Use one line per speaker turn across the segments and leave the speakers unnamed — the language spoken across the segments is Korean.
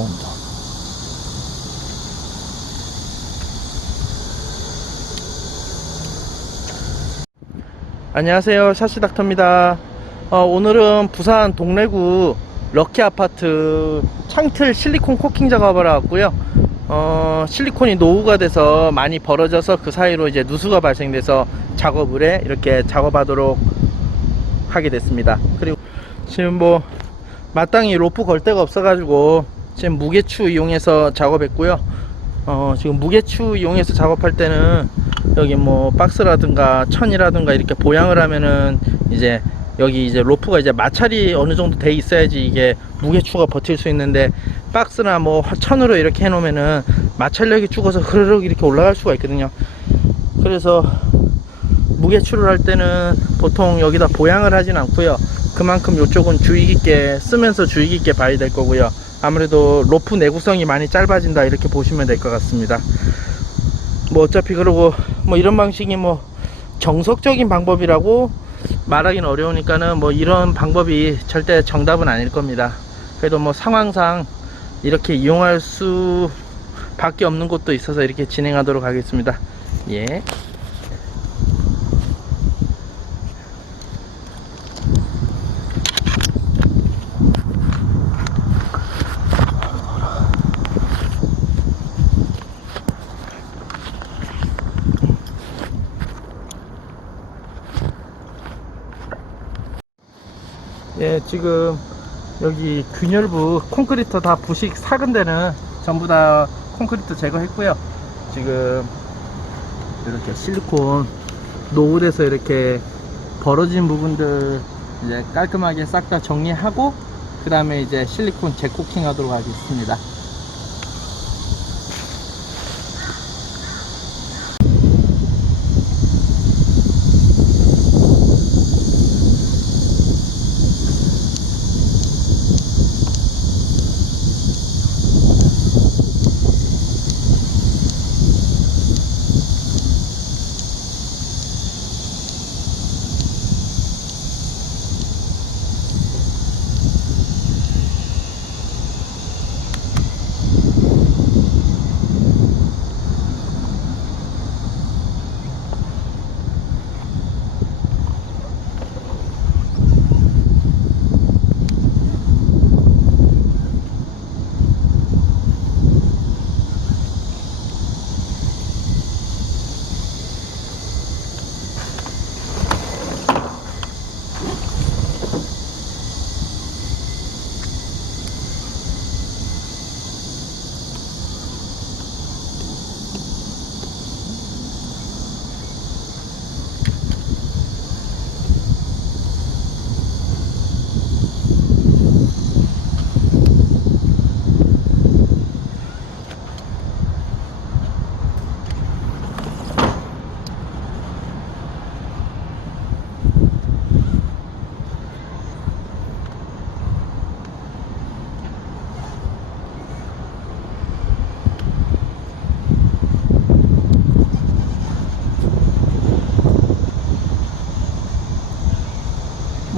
감사합니다. 안녕하세요. 샤시닥터입니다. 어, 오늘은 부산 동래구 럭키 아파트 창틀 실리콘 코킹 작업을 하고요. 어, 실리콘이 노후가 돼서 많이 벌어져서 그 사이로 이제 누수가 발생돼서 작업을 해 이렇게 작업하도록 하게 됐습니다. 그리고 지금 뭐 마땅히 로프 걸 데가 없어가지고 지금 무게추 이용해서 작업했고요. 어, 지금 무게추 이용해서 작업할 때는 여기 뭐 박스라든가 천이라든가 이렇게 보양을 하면은 이제 여기 이제 로프가 이제 마찰이 어느 정도 돼 있어야지 이게 무게추가 버틸 수 있는데 박스나 뭐 천으로 이렇게 해놓으면은 마찰력이 죽어서 흐르륵 이렇게 올라갈 수가 있거든요. 그래서 무게추를 할 때는 보통 여기다 보양을 하진 않고요. 그만큼 이쪽은 주의 깊게 쓰면서 주의 깊게 봐야 될 거고요. 아무래도 로프 내구성이 많이 짧아진다 이렇게 보시면 될 것 같습니다. 뭐 어차피 그러고 뭐 이런 방식이 뭐 정석적인 방법이라고 말하기는 어려우니까는 뭐 이런 방법이 절대 정답은 아닐 겁니다. 그래도 뭐 상황상 이렇게 이용할 수 밖에 없는 곳도 있어서 이렇게 진행하도록 하겠습니다. 예. 예, 지금 여기 균열부 콘크리트 다 부식 삭은 데는 전부 다 콘크리트 제거했고요. 지금 이렇게 실리콘 노후돼서 이렇게 벌어진 부분들 이제 깔끔하게 싹 다 정리하고 그 다음에 이제 실리콘 재코킹 하도록 하겠습니다.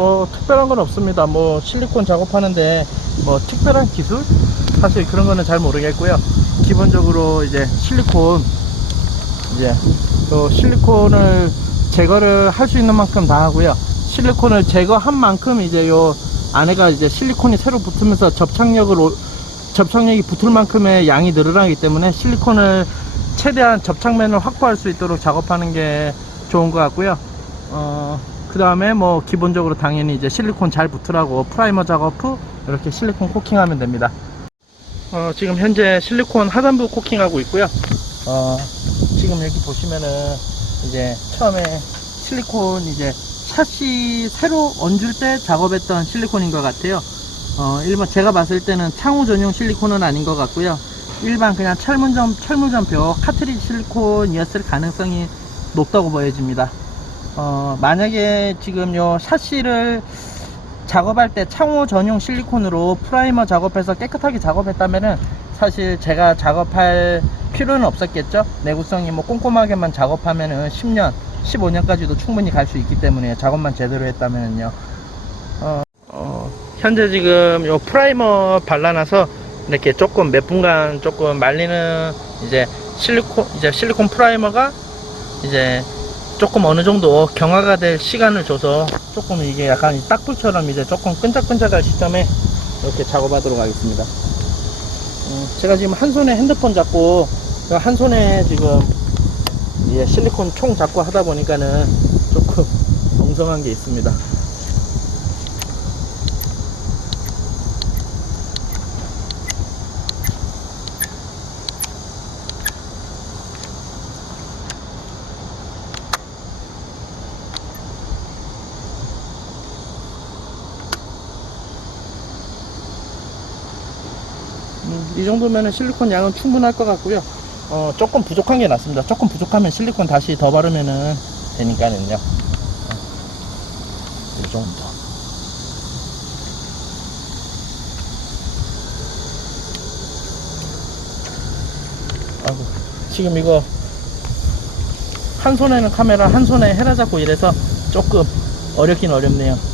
뭐 특별한 건 없습니다. 뭐 실리콘 작업하는데 뭐 특별한 기술 사실 그런 거는 잘 모르겠고요. 기본적으로 이제 실리콘 이제 또 실리콘을 제거를 할 수 있는 만큼 다 하고요. 실리콘을 제거한 만큼 이제 요 안에가 이제 실리콘이 새로 붙으면서 접착력을 올- 접착력이 붙을 만큼의 양이 늘어나기 때문에 실리콘을 최대한 접착면을 확보할 수 있도록 작업하는 게 좋은 것 같고요. 어, 그 다음에 뭐 기본적으로 당연히 이제 실리콘 잘 붙으라고 프라이머 작업 후 이렇게 실리콘 코킹하면 됩니다. 어, 지금 현재 실리콘 하단부 코킹하고 있고요. 어, 지금 여기 보시면은 이제 처음에 실리콘 이제 샷이 새로 얹을 때 작업했던 실리콘인 것 같아요. 어, 일반 제가 봤을 때는 창호 전용 실리콘은 아닌 것 같고요. 일반 그냥 철물점 철물점표 카트리지 실리콘이었을 가능성이 높다고 보여집니다. 어, 만약에 지금 요 샤시를 작업할 때 창호 전용 실리콘으로 프라이머 작업해서 깨끗하게 작업했다면은 사실 제가 작업할 필요는 없었겠죠. 내구성이 뭐 꼼꼼하게만 작업하면은 10년, 15년까지도 충분히 갈 수 있기 때문에 작업만 제대로 했다면은요. 어, 어, 현재 지금 요 프라이머 발라놔서 이렇게 조금 몇 분간 조금 말리는 이제 실리콘 이제 실리콘 프라이머가 이제 조금 어느 정도 경화가 될 시간을 줘서 조금 이게 약간 이 딱불처럼 이제 조금 끈적끈적할 시점에 이렇게 작업하도록 하겠습니다. 음, 제가 지금 한 손에 핸드폰 잡고 그한 손에 지금 실리콘 총 잡고 하다 보니까는 조금 엉성한 게 있습니다. 이 정도면 실리콘 양은 충분할 것 같고요. 어, 조금 부족한 게 낫습니다. 조금 부족하면 실리콘 다시 더 바르면은 되니까는요. 어, 이 정도. 아이고, 지금 이거 한 손에는 카메라, 한 손에 헤라 잡고 이래서 조금 어렵긴 어렵네요.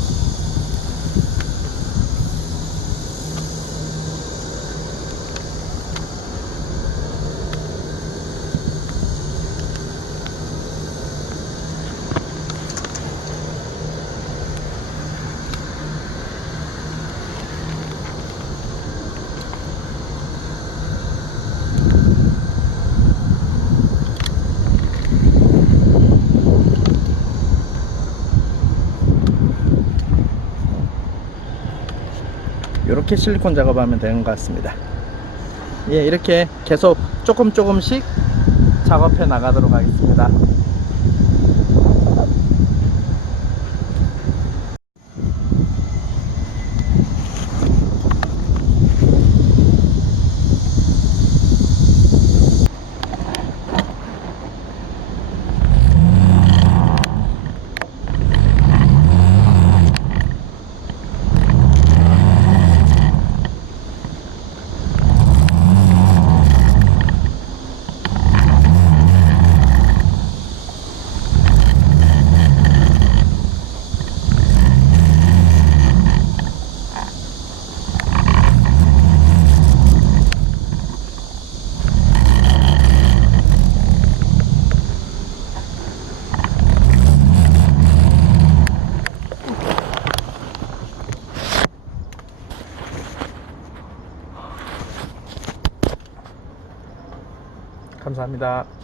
이렇게 실리콘 작업하면 되는 것 같습니다. 예, 이렇게 계속 조금 조금씩 작업해 나가도록 하겠습니다. 감사합니다.